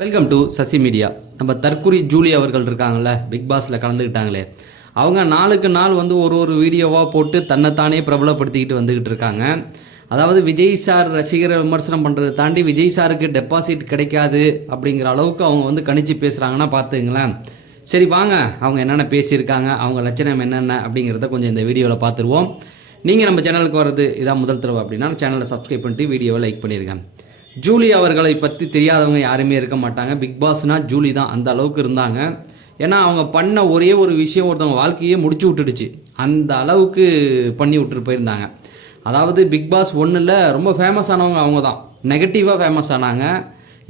Welcome to Sasi media. நம்ம தற்குறி Julie அவர்கள் இருக்காங்கள்ல, big பாஸில் கலந்துக்கிட்டாங்களே, அவங்க நாளுக்கு நாள் வந்து ஒரு வீடியோவாக போட்டு தன்னைத்தானே பிரபலப்படுத்திக்கிட்டு வந்துக்கிட்டு இருக்காங்க. அதாவது விஜய் சார் ரசிகரை விமர்சனம் பண்ணுறதை தாண்டி விஜய் சாருக்கு டெபாசிட் கிடைக்காது அப்படிங்கிற அளவுக்கு அவங்க வந்து கணிச்சு பேசுகிறாங்கன்னா பார்த்துங்களேன். சரி வாங்க, அவங்க என்னென்ன பேசியிருக்காங்க, அவங்க லட்சணம் என்னென்ன அப்படிங்கிறத கொஞ்சம் இந்த வீடியோவில் பார்த்துருவோம். நீங்கள் நம்ம சேனலுக்கு வர்றது இதான் முதல் தடவை அப்படின்னா சேனலை சப்ஸ்கிரைப் பண்ணிட்டு வீடியோவை லைக் பண்ணியிருக்கேன். ஜூலி அவர்களை பற்றி தெரியாதவங்க யாருமே இருக்க மாட்டாங்க. பிக் பாஸ்னால் ஜூலி தான் அந்த அளவுக்கு இருந்தாங்க. ஏன்னா அவங்க பண்ண ஒரே ஒரு விஷயம் ஒருத்தவங்க வாழ்க்கையே முடிச்சு விட்டுடுச்சு. அந்த அளவுக்கு பண்ணி விட்டுட்டு போயிருந்தாங்க. அதாவது பிக் பாஸ் 1ல் ரொம்ப ஃபேமஸ் ஆனவங்க அவங்க தான். நெகட்டிவாக ஃபேமஸ் ஆனாங்க.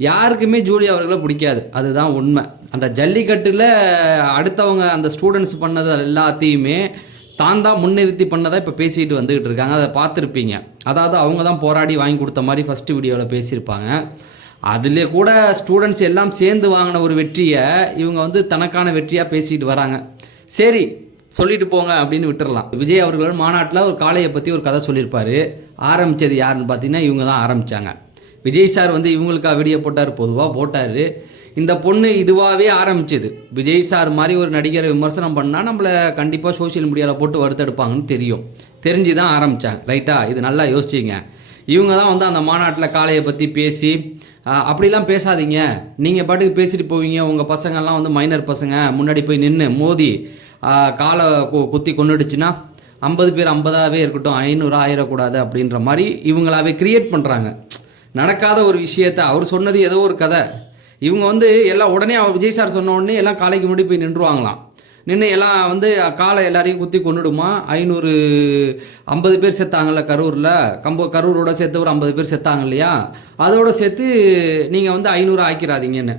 யாருக்குமே ஜூலி அவர்களை பிடிக்காது, அதுதான் உண்மை. அந்த ஜல்லிக்கட்டில் அடுத்தவங்க அந்த ஸ்டூடெண்ட்ஸ் பண்ணது எல்லாத்தையுமே தான் முன்னிறுத்தி பண்ணதாக இப்போ பேசிகிட்டு வந்துக்கிட்டு இருக்காங்க. அதை பார்த்துருப்பீங்க. அதாவது அவங்க தான் போராடி வாங்கி கொடுத்த மாதிரி ஃபஸ்ட்டு வீடியோவில் பேசியிருப்பாங்க. அதிலே கூட ஸ்டூடெண்ட்ஸ் எல்லாம் சேர்ந்து வாங்கின ஒரு வெற்றியை இவங்க வந்து தனக்கான வெற்றியாக பேசிட்டு வராங்க. சரி சொல்லிட்டு போங்க அப்படின்னு விட்டுறலாம். விஜய் அவர்கள் மாநாட்டில் ஒரு காளையை பற்றி ஒரு கதை சொல்லியிருப்பார். ஆரம்பித்தது யாருன்னு பார்த்தீங்கன்னா இவங்க தான் ஆரம்பித்தாங்க. விஜய் சார் வந்து இவங்களுக்காக வீடியோ போட்டார், பொதுவாக போட்டார். இந்த பொண்ணு இதுவாகவே ஆரம்பிச்சது. விஜய் சார் மாதிரி ஒரு நடிகரை விமர்சனம் பண்ணால் நம்மளை கண்டிப்பாக சோஷியல் மீடியாவில் போட்டு வறுத்தெடுப்பாங்கன்னு தெரிஞ்சு தான் ஆரம்பித்தாங்க. ரைட்டா? இது நல்லா யோசிச்சிங்க. இவங்க தான் வந்து அந்த மாநாட்டில் காளையை பற்றி பேசி, அப்படிலாம் பேசாதீங்க, நீங்கள் பாட்டுக்கு பேசிட்டு போவீங்க, உங்கள் பசங்கள்லாம் வந்து மைனர் பசங்க முன்னாடி போய் நின்று மோதி காலை குத்தி கொண்டுடுச்சுன்னா 50 பேர் 50ஆகவே இருக்கட்டும், 500 ஆயிடக்கூடாது அப்படின்ற மாதிரி இவங்களாவே கிரியேட் பண்ணுறாங்க. நடக்காத ஒரு விஷயத்தை அவர் சொன்னது ஏதோ ஒரு கதை. இவங்க வந்து எல்லாம் உடனே அவர் விஜய் சார் சொன்ன உடனே எல்லாம் காலைக்கு முன்னாடி போய் நின்றுவாங்களாம். நின்று எல்லாம் வந்து காலை எல்லாரையும் குத்தி கொண்டுடுமா. 50 பேர் செத்தாங்கல்ல கரூரில், கரூரோட சேர்த்து ஒரு 50 பேர் செத்தாங்க இல்லையா, அதோட சேர்த்து நீங்கள் வந்து 500 ஆக்கிடாதீங்கன்னு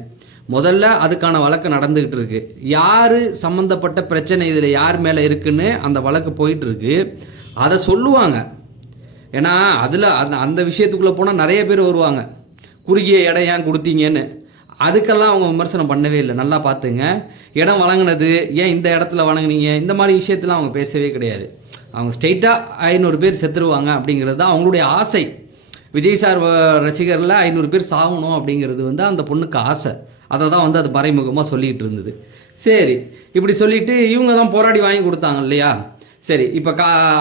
முதல்ல அதுக்கான வழக்கு நடந்துக்கிட்டு இருக்கு. யார் சம்மந்தப்பட்ட பிரச்சனை இதில் யார் மேலே இருக்குன்னு அந்த வழக்கு போயிட்டுருக்கு. அதை சொல்லுவாங்க. ஏன்னா அதில் அந்த விஷயத்துக்குள்ளே போனால் நிறைய பேர் வருவாங்க. குறுகிய இடம் ஏன் கொடுத்தீங்கன்னு. அதுக்கெல்லாம் அவங்க விமர்சனம் பண்ணவே இல்லை. நல்லா பார்த்துங்க. இடம் வழங்கினது ஏன் இந்த இடத்துல வழங்கினீங்க, இந்த மாதிரி விஷயத்தெலாம் அவங்க பேசவே கிடையாது. அவங்க ஸ்ட்ரெயிட்டாக 500 பேர் செத்துருவாங்க அப்படிங்கிறது தான் அவங்களுடைய ஆசை. விஜய் சார் ரசிகரில் 500 பேர் சாகணும் அப்படிங்கிறது வந்து அந்த பொண்ணுக்கு ஆசை. அதை தான் வந்து அது மறைமுகமாக சொல்லிகிட்டு இருந்தது. சரி, இப்படி சொல்லிவிட்டு இவங்க தான் போராடி வாங்கி கொடுத்தாங்க இல்லையா. சரி, இப்போ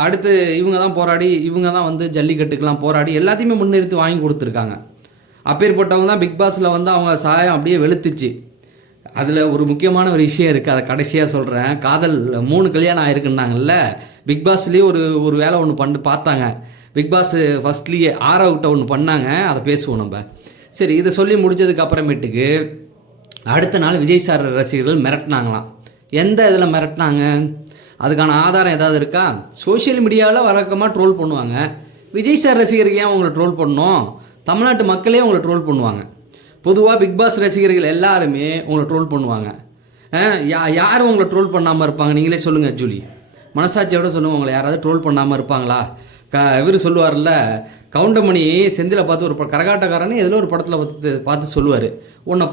அடுத்து இவங்க தான் போராடி, இவங்க தான் வந்து ஜல்லிக்கட்டுக்கெலாம் போராடி எல்லாத்தையுமே முன்னிறுத்தி வாங்கி கொடுத்துருக்காங்க. அப்பேற்பட்டவங்க தான் பிக் பாஸில் வந்து அவங்க சாயம் அப்படியே வெளுத்துச்சு. அதில் ஒரு முக்கியமான ஒரு விஷயம் இருக்குது, அதை கடைசியாக சொல்கிறேன். காதல் 3 கல்யாணம் ஆயிருக்குன்னாங்கல்ல. பிக் பாஸ்லேயே ஒரு வேலை ஒன்று பார்த்தாங்க. பிக் பாஸ் ஃபஸ்ட்லேயே 6 அவுட்டை ஒன்று பண்ணாங்க. அதை பேசுவோம் நம்ம. சரி, இதை சொல்லி முடிஞ்சதுக்கு அப்புறமேட்டுக்கு அடுத்த நாள் விஜய் சார் ரசிகர்கள் மிரட்டினாங்களாம். எந்த இதில் மிரட்டினாங்க, அதுக்கான ஆதாரம் ஏதாவது இருக்கா? சோஷியல் மீடியாவில் வழக்கமாக ட்ரோல் பண்ணுவாங்க. விஜய் சார் ரசிகருக்கு ஏன் உங்களை ட்ரோல் பண்ணணும்? தமிழ்நாட்டு மக்களே உங்களை ட்ரோல் பண்ணுவாங்க. பொதுவாக பிக் பாஸ் ரசிகர்கள் எல்லாருமே உங்களை ட்ரோல் பண்ணுவாங்க. யாரும் உங்களை ட்ரோல் பண்ணாமல் இருப்பாங்க? நீங்களே சொல்லுங்கள் ஜூலி, மனசாட்சியோட சொல்லுங்கள். உங்களை யாராவது ட்ரோல் பண்ணாமல் இருப்பாங்களா? இவர் சொல்லுவார்ல, கவுண்டமணி செந்தில் பார்த்து ஒரு கரகாட்டக்காரனே எதில் ஒரு படத்தில் பார்த்து சொல்லுவார், அவனை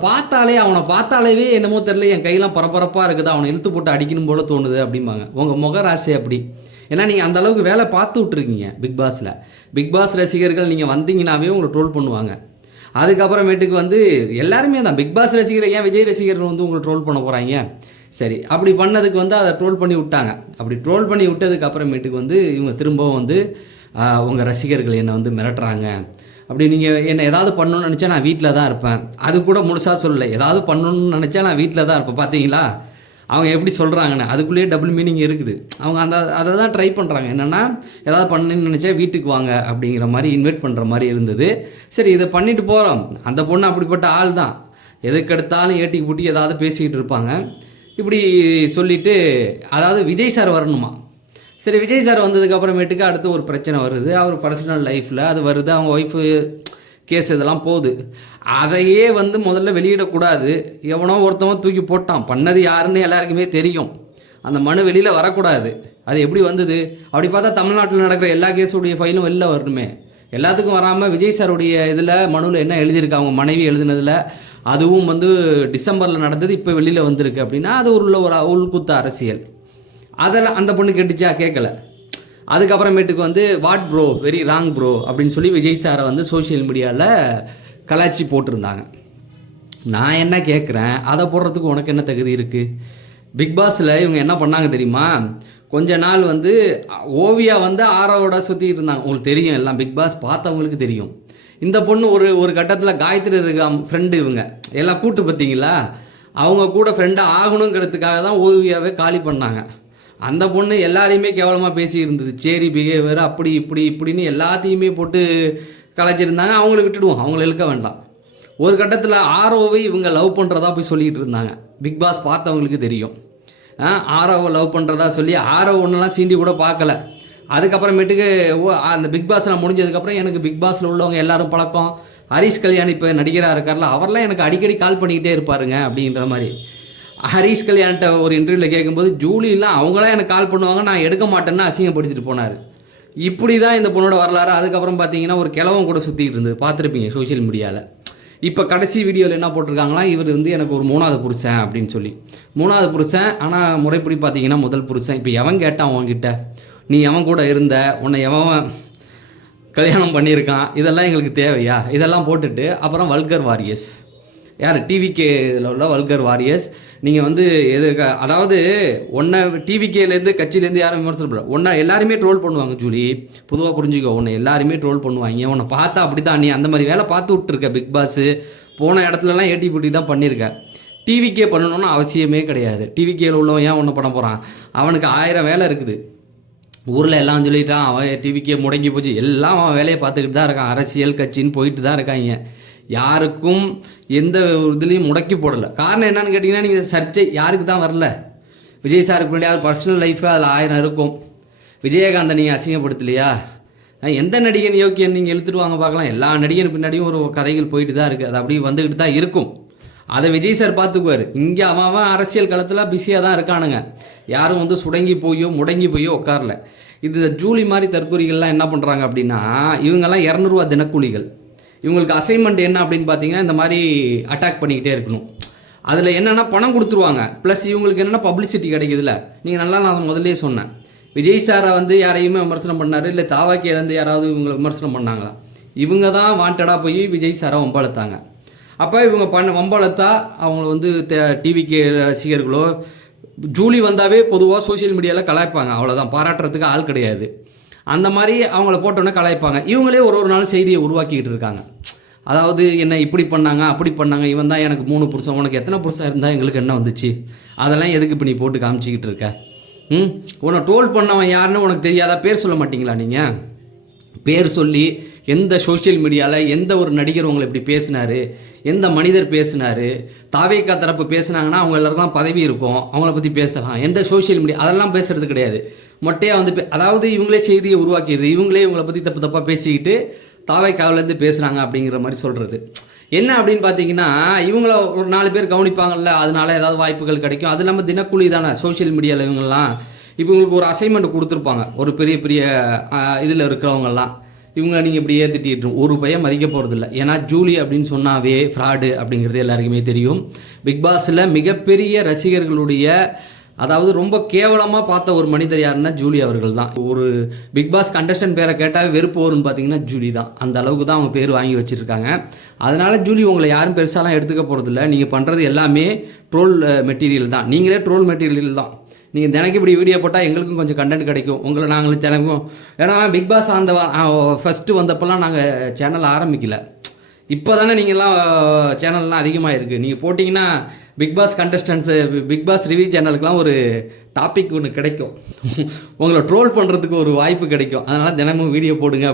பார்த்தாலே என்னமோ தெரியல, என் கையெல்லாம் பரபரப்பாக இருக்குது, அவனை இழுத்து போட்டு அடிக்கணும் போல தோணுது அப்படிம்பாங்க. உங்கள் முகராசி அப்படி. ஏன்னா நீங்கள் அந்த அளவுக்கு வேலை பார்த்து விட்ருக்கீங்க பிக் பாஸில். பிக் பாஸ் ரசிகர்கள் நீங்கள் வந்தீங்கன்னாவே உங்களை ட்ரோல் பண்ணுவாங்க. அதுக்கப்புறமேட்டுக்கு வந்து எல்லாருமே தான் பிக் பாஸ் ரசிகர்கள், ஏன் விஜய் ரசிகர்கள் வந்து உங்களை ட்ரோல் பண்ண போகிறாங்க? சரி, அப்படி பண்ணதுக்கு வந்து அதை ட்ரோல் பண்ணி விட்டாங்க. அப்படி ட்ரோல் பண்ணி விட்டதுக்கு அப்புறமேட்டுக்கு வந்து இவங்க திரும்பவும் வந்து உங்கள் ரசிகர்கள் என்னை வந்து மிரட்டுறாங்க, அப்படி நீங்கள் என்னை ஏதாவது பண்ணணும்னு நினச்சா நான் வீட்டில் தான் இருப்பேன். அது கூட முழுசாக சொல்லலை, ஏதாவது பண்ணணும்னு நினச்சா நான் வீட்டில் தான் இருப்பேன். பார்த்தீங்களா அவங்க எப்படி சொல்கிறாங்கன்னு? அதுக்குள்ளேயே டபுள் மீனிங் இருக்குது. அவங்க அதை தான் ட்ரை பண்ணுறாங்க. என்னென்னா ஏதாவது பண்ணணும்னு நினச்சா வீட்டுக்கு வாங்க அப்படிங்கிற மாதிரி இன்வைட் பண்ணுற மாதிரி இருந்தது. சரி, இதை பண்ணிட்டு போகிறோம். அந்த பொண்ணு அப்படிப்பட்ட ஆள் தான். எதுக்கெடுத்தாலும் ஏட்டிக்கு பூட்டி ஏதாவது பேசிக்கிட்டு இருப்பாங்க. இப்படி சொல்லிவிட்டு அதாவது விஜய் சார் வரணுமா. சரி, விஜய் சார் வந்ததுக்கப்புறமேட்டுக்கு அடுத்து ஒரு பிரச்சனை வருது. அவர் பர்சனல் லைஃப்பில் அது வருது. அவங்க ஒய்ஃபு கேஸ் இதெல்லாம் போகுது. அதையே வந்து முதல்ல வெளியிடக்கூடாது. எவனோ ஒருத்தவன் தூக்கி போட்டான், பண்ணது யாருன்னு எல்லாருக்குமே தெரியும். அந்த மனு வெளியில் வரக்கூடாது. அது எப்படி வந்தது? அப்படி பார்த்தா தமிழ்நாட்டில் நடக்கிற எல்லா கேஸுடைய ஃபைலும் வெளில வரணுமே. எல்லாத்துக்கும் வராமல் விஜய் சாருடைய இதில் மனுவில் என்ன எழுதியிருக்கு, அவங்க மனைவி எழுதினதில், அதுவும் வந்து டிசம்பரில் நடந்தது, இப்போ வெளியில் வந்திருக்கு அப்படின்னா அது ஒரு உள்குத்த அரசியல். அதெல்லாம் அந்த பொண்ணு கேட்டுச்சா? கேட்கல. அதுக்கப்புறமேட்டுக்கு வந்து what bro, very wrong bro அப்படின்னு சொல்லி விஜய் சாரை வந்து சோஷியல் மீடியாவில் கலாச்சி போட்டிருந்தாங்க. நான் என்ன கேட்குறேன், அதை போடுறதுக்கு உனக்கு என்ன தகுதி இருக்குது? பிக் பாஸில் இவங்க என்ன பண்ணாங்க தெரியுமா? கொஞ்ச நாள் வந்து ஓவியா வந்து ஆரோவோட சுற்றிட்டு இருந்தாங்க. உங்களுக்கு தெரியும், எல்லாம் பிக் பாஸ் பார்த்தவங்களுக்கு தெரியும். இந்த பொண்ணு ஒரு ஒரு கட்டத்தில் காயத்ரி இருக்கா ஃப்ரெண்டு, இவங்க எல்லாம் கூட்டு பார்த்தீங்களா, அவங்க கூட ஃப்ரெண்டாக ஆகணுங்கிறதுக்காக தான் ஓவியாவே காலி பண்ணாங்க. அந்த பொண்ணு எல்லாரையுமே கேவலமாக பேசி இருந்தது. சரி பிஹேவியர் அப்படி இப்படி இப்படின்னு எல்லாத்தையுமே போட்டு கலைச்சிருந்தாங்க. அவங்கள விட்டுடுவோம், அவங்கள இழுக்க வேண்டாம். ஒரு கட்டத்தில் ஆரோவை இவங்க லவ் பண்ணுறதா போய் சொல்லிகிட்டு இருந்தாங்க. பிக் பாஸ் பார்த்தவங்களுக்கு தெரியும். ஆரோவை லவ் பண்ணுறதா சொல்லி ஆரோ ஒன்றுலாம் சீண்டி கூட பார்க்கல. அதுக்கப்புறமேட்டுக்கு அந்த பிக் பாஸில் முடிஞ்சதுக்கப்புறம் எனக்கு பிக் பாஸில் உள்ளவங்க எல்லாரும் பழக்கம். ஹரிஷ் கல்யாண் இப்போ நடிகராக இருக்கார்ல, அவரெல்லாம் எனக்கு அடிக்கடி கால் பண்ணிக்கிட்டே இருப்பாருங்க அப்படின்ற மாதிரி. ஹரிஷ் கல்யாண்கிட்ட ஒரு இன்டர்வியூவில் கேட்கும்போது ஜூலிலாம் அவங்களாம் எனக்கு கால் பண்ணுவாங்க, நான் எடுக்க மாட்டேன்னு அசிங்கப்படுத்திட்டு போனார். இப்படி தான் இந்த பொண்ணோட வரலாறு. அதுக்கப்புறம் பார்த்தீங்கன்னா ஒரு கிழவன் கூட சுற்றிக்கிட்டு இருந்தது, பார்த்துருப்பீங்க சோஷியல் மீடியாவில். இப்போ கடைசி வீடியோவில் என்ன போட்டிருக்காங்களா, இவர் வந்து எனக்கு ஒரு 3வது புருஷன் அப்படின்னு சொல்லி. 3வது புருஷன், ஆனால் முறைப்படி பார்த்தீங்கன்னா முதல் புருஷன். இப்போ எவன் கேட்டான் அவன்கிட்ட, நீ எவன் கூட இருந்த, உன்னை எவன் கல்யாணம் பண்ணியிருக்கான், இதெல்லாம் எங்களுக்கு தேவையா? இதெல்லாம் போட்டுட்டு அப்புறம் வல்கர் வாரியர்ஸ், யார் டிவிகே இதில் உள்ள வல்கர் வாரியர்ஸ், நீங்கள் வந்து எது அதாவது ஒன்றை டிவிகேலேருந்து கட்சியிலேருந்து யாரும் விமர்சனம் பண்ணுற ஒன்றை எல்லாருமே ட்ரோல் பண்ணுவாங்க. ஜூலி பொதுவாக புரிஞ்சுக்கோ, உன்னை எல்லாருமே ட்ரோல் பண்ணுவாங்க. உன்னை பார்த்தா அப்படி தான், நீ அந்த மாதிரி வேலை பார்த்து விட்டுருக்க. பிக் பாஸு போன இடத்துலலாம் ஏட்டி பூட்டி தான் பண்ணியிருக்க. டிவிகே பண்ணணும்னு அவசியமே கிடையாது. டிவிகேயில் உள்ளவன் ஏன் ஒன்று பண்ண போகிறான்? அவனுக்கு 1000 வேலை இருக்குது. ஊரில் எல்லாம் சொல்லிட்டான், அவன் டிவிக்கே முடங்கி போச்சு, எல்லாம் அவன் வேலையை பார்த்துக்கிட்டு தான் இருக்கான். அரசியல் கட்சின்னு போயிட்டு தான் இருக்காங்க. யாருக்கும் எந்த இதுலேயும் முடக்கி போடலை. காரணம் என்னன்னு கேட்டிங்கன்னா, நீங்கள் சர்ச்சை யாருக்கு தான் வரல? விஜய் சாருக்கு முன்னாடி அவர் பர்சனல் லைஃபு அதில் 1000 இருக்கும். விஜயகாந்தை நீங்கள் அசிங்கப்படுத்தலையா? எந்த நடிகன் யோக்கியன் நீங்கள் இழுத்துட்டு பார்க்கலாம். எல்லா நடிகன் பின்னாடியும் ஒரு கதைகள் போயிட்டு தான் இருக்குது. அது அப்படி வந்துக்கிட்டு தான் இருக்கும். அதை விஜய் சார் பார்த்துக்குவார். இங்கே அவன் அரசியல் களத்தில் பிஸியாக தான் இருக்கானுங்க. யாரும் வந்து சுடங்கி போயோ முடங்கி போயோ உட்காரல. இது ஜூலி மாதிரி தற்கொலைகள்லாம் என்ன பண்ணுறாங்க அப்படின்னா, இவங்கெல்லாம் 200 ரூபா தினக்கூலிகள். இவங்களுக்கு அசைன்மெண்ட் என்ன அப்படின்னு பார்த்தீங்கன்னா, இந்த மாதிரி அட்டாக் பண்ணிக்கிட்டே இருக்கணும். அதில் என்னென்னா பணம் கொடுத்துருவாங்க, ப்ளஸ் இவங்களுக்கு என்னென்னா பப்ளிசிட்டி கிடைக்குதுல்ல. நீங்கள் நல்லா நான் முதல்லே சொன்னேன், விஜய் சாரை வந்து யாரையுமே விமர்சனம் பண்ணார் இல்லை, தாவாக்கியிலேருந்து யாராவது இவங்களை விமர்சனம் பண்ணாங்களா? இவங்க தான் வாண்டடாக போய் விஜய் சாரை வம்பாளத்தாங்க. அப்போ இவங்க வம்பாளத்தா அவங்கள வந்து டிவிக்கு ரசிகர்களோ, ஜூலி வந்தாவே பொதுவாக சோஷியல் மீடியாவில் கலாய்ப்பாங்க. அவ்வளோதான், பாராட்டுறதுக்கு ஆள் கிடையாது. அந்த மாதிரி அவங்கள போட்டோன்னே கலாய்ப்பாங்க. இவங்களே ஒரு நாள் செய்தியை உருவாக்கிக்கிட்டு இருக்காங்க. அதாவது என்ன இப்படி பண்ணாங்க அப்படி பண்ணாங்க, இவன் தான் எனக்கு 3 புருஷன், உனக்கு எத்தனை புருஷன் இருந்தால் எங்களுக்கு என்ன வந்துச்சு, அதெல்லாம் எதுக்கு இப்போ நீ போட்டு காமிச்சிக்கிட்டு இருக்க? உன்னை ட்ரோல் பண்ணவன் யாருன்னு உனக்கு தெரியாதா? பேர் சொல்ல மாட்டீங்களா நீங்கள்? பேர் சொல்லி எந்த சோஷியல் மீடியாவில் எந்த ஒரு நடிகர் உங்களை இப்படி பேசினார், எந்த மனிதர் பேசினார், தாவேக்கா தரப்பு பேசுனாங்கன்னா அவங்க எல்லாருக்கும் பதவி இருக்கும், அவங்கள பற்றி பேசலாம். எந்த சோஷியல் மீடியா அதெல்லாம் பேசுகிறது கிடையாது. மொட்டையாக வந்து அதாவது இவங்களே செய்தியை உருவாக்கிடுது. இவங்களே இவங்களை பற்றி தப்பு தப்பாக பேசிக்கிட்டு தாவேக்காவிலேருந்து பேசுகிறாங்க அப்படிங்கிற மாதிரி சொல்கிறது. என்ன அப்படின்னு பார்த்தீங்கன்னா, இவங்கள ஒரு 4 பேர் கவனிப்பாங்கள்ல, அதனால ஏதாவது வாய்ப்புகள் கிடைக்கும். அது இல்லாமல் தினக்கூலி தானே சோஷியல் மீடியாவில் இவங்கெல்லாம். இப்போ இவங்களுக்கு ஒரு அசைன்மெண்ட் கொடுத்துருப்பாங்க, ஒரு பெரிய பெரிய இதில் இருக்கிறவங்கெல்லாம். இவங்க நீங்கள் இப்படி ஏற்றிட்டு ஒரு பையன் மதிக்க போகிறதில்ல. ஏன்னா ஜூலி அப்படின்னு சொன்னாவே ஃப்ராடு அப்படிங்கிறது எல்லாருக்குமே தெரியும். பிக் பாஸில் மிகப்பெரிய ரசிகர்களுடைய, அதாவது ரொம்ப கேவலமாக பார்த்த ஒரு மனிதர் யாருன்னா ஜூலி அவர்கள் தான். ஒரு பிக் பாஸ் கண்டஸ்டன்ட் பேரை கேட்டால் வெறுப்பு வரும்னு பார்த்தீங்கன்னா ஜூலி தான். அந்த அளவுக்கு தான் அவங்க பேர் வாங்கி வச்சுருக்காங்க. அதனால் ஜூலி உங்களை யாரும் பெருசாலாம் எடுத்துக்க போகிறதில்ல. நீங்கள் பண்ணுறது எல்லாமே ட்ரோல் மெட்டீரியல் தான். நீங்களே ட்ரோல் மெட்டீரியல் தான். நீங்கள் தினைக்கு இப்படி வீடியோ போட்டால் எங்களுக்கும் கொஞ்சம் கண்டென்ட் கிடைக்கும், உங்களை நாங்களும் தினக்கும். ஏன்னா பிக் பாஸ் அந்த ஃபஸ்ட்டு வந்தப்போல்லாம் நாங்கள் சேனல் ஆரம்பிக்கல. இப்போ தானே நீங்கள்லாம் சேனல்லாம் அதிகமாக இருக்குது. நீங்கள் போட்டிங்கன்னா Bigg Boss contestants, Bigg Boss review சேனலுக்குலாம் ஒரு டாபிக் ஒன்று கிடைக்கும், உங்களை ட்ரோல் பண்ணுறதுக்கு ஒரு வாய்ப்பு கிடைக்கும். அதனால் தினமும் வீடியோ போடுங்க.